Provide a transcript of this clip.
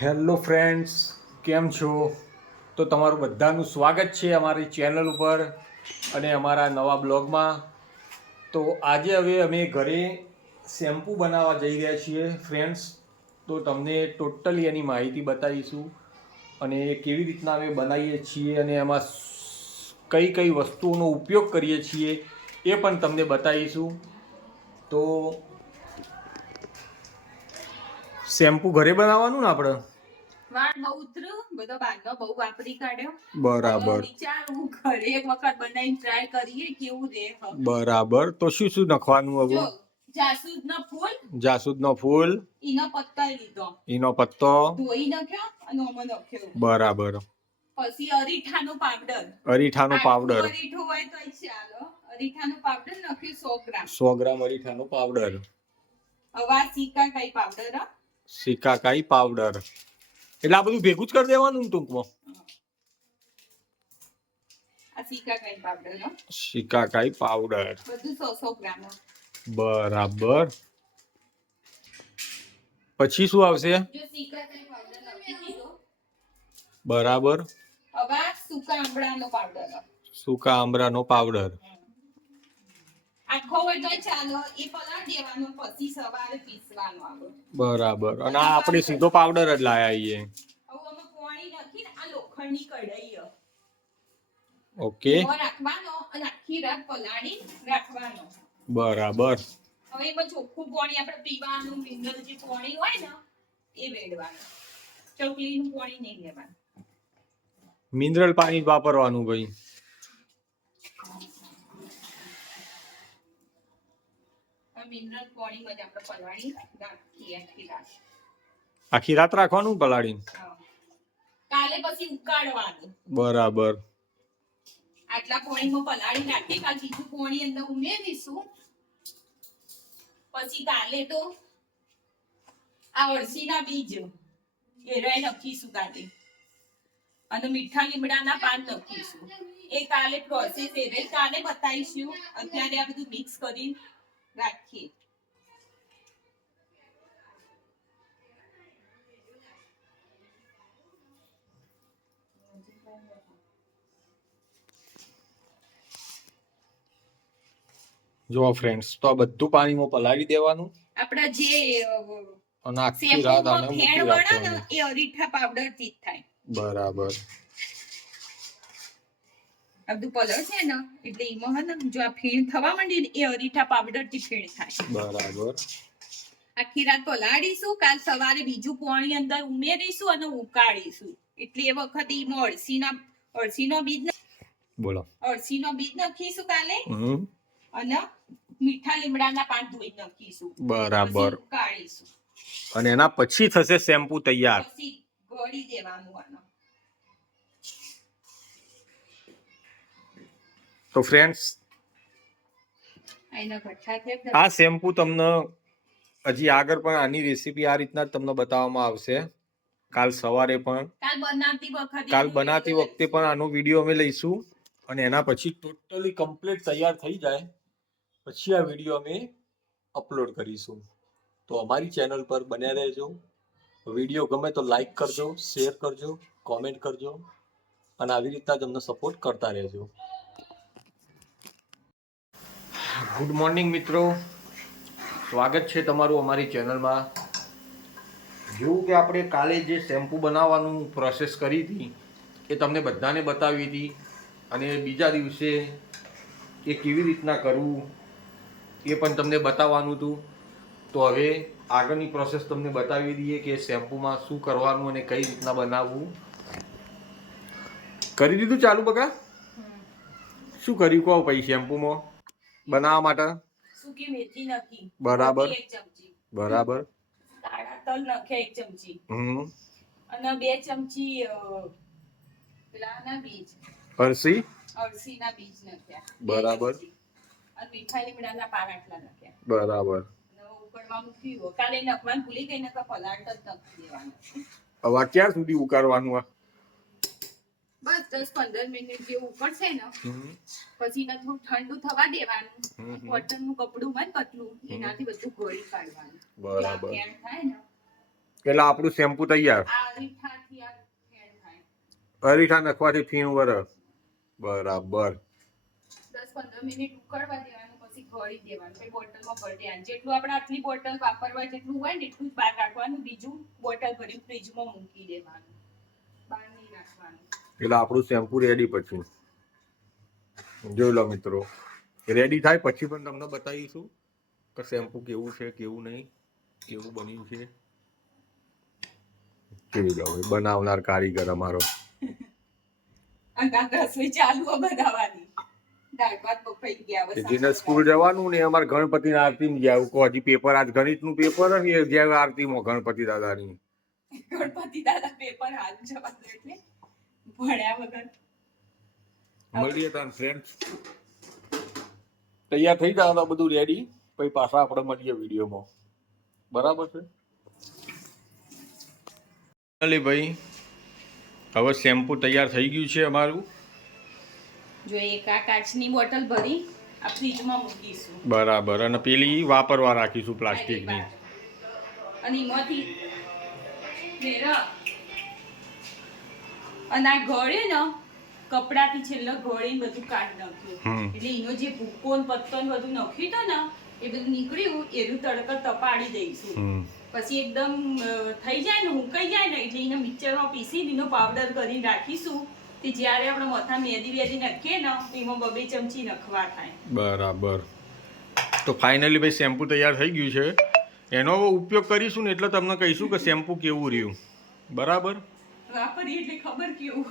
Hello friends, કેમ છો? તો તમારું બધાનું સ્વાગત છે અમારી ચેનલ ઉપર અને અમારા નવા બ્લોગમાં. તો આજે હવે અમે ઘરે શેમ્પૂ બનાવવા જઈ રહ્યા છીએ ફ્રેન્ડ્સ. તો તમને ટોટલી એની માહિતી બતાવીશું અને કેવી રીતના અમે બનાવીએ છીએ અને એમાં કઈ કઈ વસ્તુઓનો ઉપયોગ કરીએ છીએ એ પણ તમને બતાવીશું. તો શેમ્પૂ ઘરે બનાવવાનું ને આપણે? વાળ બહુ ઉતર્યું, બધો બાંધો બહુ વાપરી કાઢ્યો. બરાબર. વિચારું ઘરે એક વખત બનાવીને ટ્રાય કરીએ કેવું રે. બરાબર. તો શું શું નાખવાનું હવે? જો જાસૂદનો ફૂલ, જાસૂદનો ફૂલ, ઈનો પત્તો લીધો, ઈનો પત્તો ધોઈ નાખ્યો અને ઓમાં નાખ્યો. બરાબર. પછી અરીઠાનો પાવડર, અરીઠાનો પાવડર, અરીઠું હોય તો ચાલો. અરીઠાનો પાવડર નાખ્યો 100 ગ્રામ. 100 ગ્રામ અરીઠાનો પાવડર. હવે સિકાકાઈ પાવડર, સિકાકાઈ પાવડર. એટલે આ બધું ભેગું જ કરી દેવાનું ને ટૂંકમાં? આ સિકાકાઈ પાવડર, સિકાકાઈ પાવડર બધું 100 ગ્રામ. બરાબર. પછી શું આવશે? જો સિકાકાઈ પાવડર નાખી દીધો. બરાબર. હવે સૂકા આંબળાનો પાવડર, સૂકા આંબળાનો પાવડર. આખો હોય તો ચાલો, એ પલાળ દેવાનો, પછી સવારે પીસવાનો આવે. બરાબર. અને આ આપણે સીધો પાવડર જ લાયા છીએ. હવે આમાં પાણી નાખીને આ લોખંડની કઢાઈ ઓકે રાખવાનો અને આખી રાત પલાળી રાખવાનો. બરાબર. હવે એમાં ચોખ્ખું પાણી આપણે પીવાનું, મિનરલ જે પાણી હોય ને એ વેડવાનું. ચકલીનું પાણી નહીં લેવાનું. મિનરલ પાણી વાપરવાનું ભાઈ. મિનરલ પાણીમાં જ આપણે પલાળી રાખીએ આખી રાત. આખી રાત રાખવાનું પલાળીને? કાલે પછી ઉકાળવાનું. બરાબર. આટલા પાણીમાં પલાળી નાખી, કાલ બીજું પાણી અંદર ઉમેરીશું. પછી કાલે તો આ અળસીના બીજ એરાય નાખીશું કાલે, અને મીઠા લીમડાના પાન નાખીશું. એ કાલે પ્રોસેસ એરાય કાલે બતાવીશું. અત્યારે આ બધું મિક્સ કરી રાખીએ. જો ફ્રેન્ડ્સ, તો આ બધું પાણીમાં પલાળી દેવાનું. આપડા જે અને આખી રાત આને મૂકી રાખવાનું. એ અરીઠા પાવડર થી જ થાય. બરાબર. આ બધું પલળ છે ને એટલે એમાં હે ને જો આ ફીણ થવા માંડી ને એ અરીઠા પાવડર થી ફીણ થાય. બરાબર. આખી રાત પલાળીશું, કાલ સવારે બીજું પાણી અંદર ઉમેરીશું અને ઉકાળીશું. એટલે એ વખતે એમાં અળસીનો બીજ બોલો, અળસીનો બીજ નાખીશું કાલે, અને મીઠા લીમડાના પાન ધોઈ નાખીશું. બરાબર. ઉકાળીશું અને એના પછી થશે શેમ્પુ તૈયાર. પછી ગળી દેવાનું આનો. તો ફ્રેન્ડ્સ, આ શેમ્પુ તમને હજી આગળ પણ આની રેસીપી આ રીતના જ તમને બતાવવામાં આવશે. કાલ સવારે પણ, કાલ બનાવતી વખતે પણ આનો વિડીયો અમે લઈશું. અને એના પછી ટોટલી કમ્પ્લીટ તૈયાર થઈ જાય પછી આ વિડીયો અમે અપલોડ કરીશું. તો અમારી ચેનલ પર બન્યા રહેજો. વિડીયો ગમે તો લાઈક કરજો, શેર કરજો, કોમેન્ટ કરજો અને આવી રીતના જ અમને સપોર્ટ કરતા રહેજો. ગુડ મોર્નિંગ મિત્રો, સ્વાગત છે તમારું અમારી ચેનલમાં. જેવું કે આપણે કાલે જે શેમ્પૂ બનાવવાનું પ્રોસેસ કરી હતી એ તમને બધાને બતાવી હતી, અને બીજા દિવસે એ કેવી રીતના કરવું એ પણ તમને બતાવવાનું હતું. તો હવે આગળની પ્રોસેસ તમને બતાવી દઈએ કે શેમ્પૂમાં શું કરવાનું અને કઈ રીતના બનાવવું. કરી દીધું ચાલુ બકા? શું કર્યું કહો પછી શેમ્પૂમાં બનાવવા માટે? સૂકી મેથી નાખી. બરાબર. 1 ચમચી. બરાબર. કાળા તલ નાખ્યા 1 ચમચી. અને 2 ચમચી પેલાના બીજ, અળસીના બીજ નાખ્યા. બરાબર. અને મીઠા લીમડાના પાન આટલા નાખ્યા. બરાબર. ઉકળવા મૂક્યું. કાલે નાખવાનું ભૂલી ગઈ, નકર પલાળ જ નાખી દેવાનું. હવે ક્યાં સુધી ઉકાળવાનું? બસ 10-15 મિનિટ જેવું ઉકળશે ને પછી એને થોડું ઠંડુ થવા દેવાનું. કોટનનું કપડું હોય પતલું, એનાથી બધું ગળી કાઢવાનું. બરાબર. ફેણ થાય ને એટલે આપણું શેમ્પુ તૈયાર. આ અરીઠાથી આ ફેણ થાય. અરીઠા નાખવાથી ફીણ વરે. બરાબર. 10-15 મિનિટ ઉકળવા દેવાનું, પછી ગળી દેવાનું, પછી બોટલમાં ભરી દેવાનું. જેટલું આપણે આટલી બોટલ વાપરવા જેટલું હોય ને એટલું જ બહાર રાખવાનું, બીજું બોટલ ભરી ફ્રીજમાં મૂકી દેવાનું, બહાર નહીં રાખવાનું. એટલે આપણું શેમ્પુ રેડી. પછી જોઈ લો મિત્રો, રેડી થાય પછી પણ તમને બતાવીશું કે શેમ્પુ કેવું છે, કેવું નહીં, કેવું બન્યું છે. જોઈ લો, બનાવનાર કારીગર અમારો. રસોઈ ચાલુ બનાવવાની. દાળ ભાત બફાઈ ગયા. હવે જેને સ્કૂલ જવાનું ને અમારે ગણપતિ આરતી ગયા કહો, હજી પેપર આજ ગણિતનું પેપર ને જ્યાં આરતીમાં ગણપતિ દાદાની. ગણપતિ દાદા પેપર હાલ જવાનું એટલે ભણ્યા વગર. મળીએ તાન ફ્રેન્ડ્સ. તૈયાર થઈ જાય બધું રેડી, પછી પાછા આપણે મળીએ વિડીયોમાં. બરાબર છે અલી ભાઈ? હવે શેમ્પુ તૈયાર થઈ ગયું છે અમારું. જો એક આ કાચની બોટલ ભરી આ ફ્રીજમાં મૂકીશું. બરાબર. અને પેલી વાપરવા રાખીશું પ્લાસ્ટિકની. અને એમાંથી અને આ ગળે ને કપડાથી છેલ્લે ગળે બધું કાઢી નાખ્યું, એટલે એનો જે ભૂકો ને પત્તો ને બધું નાખ્યું હતું ને એ બધું નીકળ્યું, એનું તડકો તપાડી દઈશું. પછી એકદમ થઈ જાય ને, ઉકાઈ જાય ને એટલે એને મિક્સરમાં પીસી એનો પાવડર કરીને રાખીશું. તે જ્યારે આપણે મોથા મેદી નાખીએ ને એમાં 2 ચમચી નખવા થાય. બરાબર. તો ફાઇનલી ભાઈ શેમ્પુ તૈયાર થઈ ગયું છે. એનો ઉપયોગ કરીશું ને એટલે તમને કહીશું કે શેમ્પુ કેવું રહ્યું. બરાબર. વાપરીએ એટલે ખબર કેવું.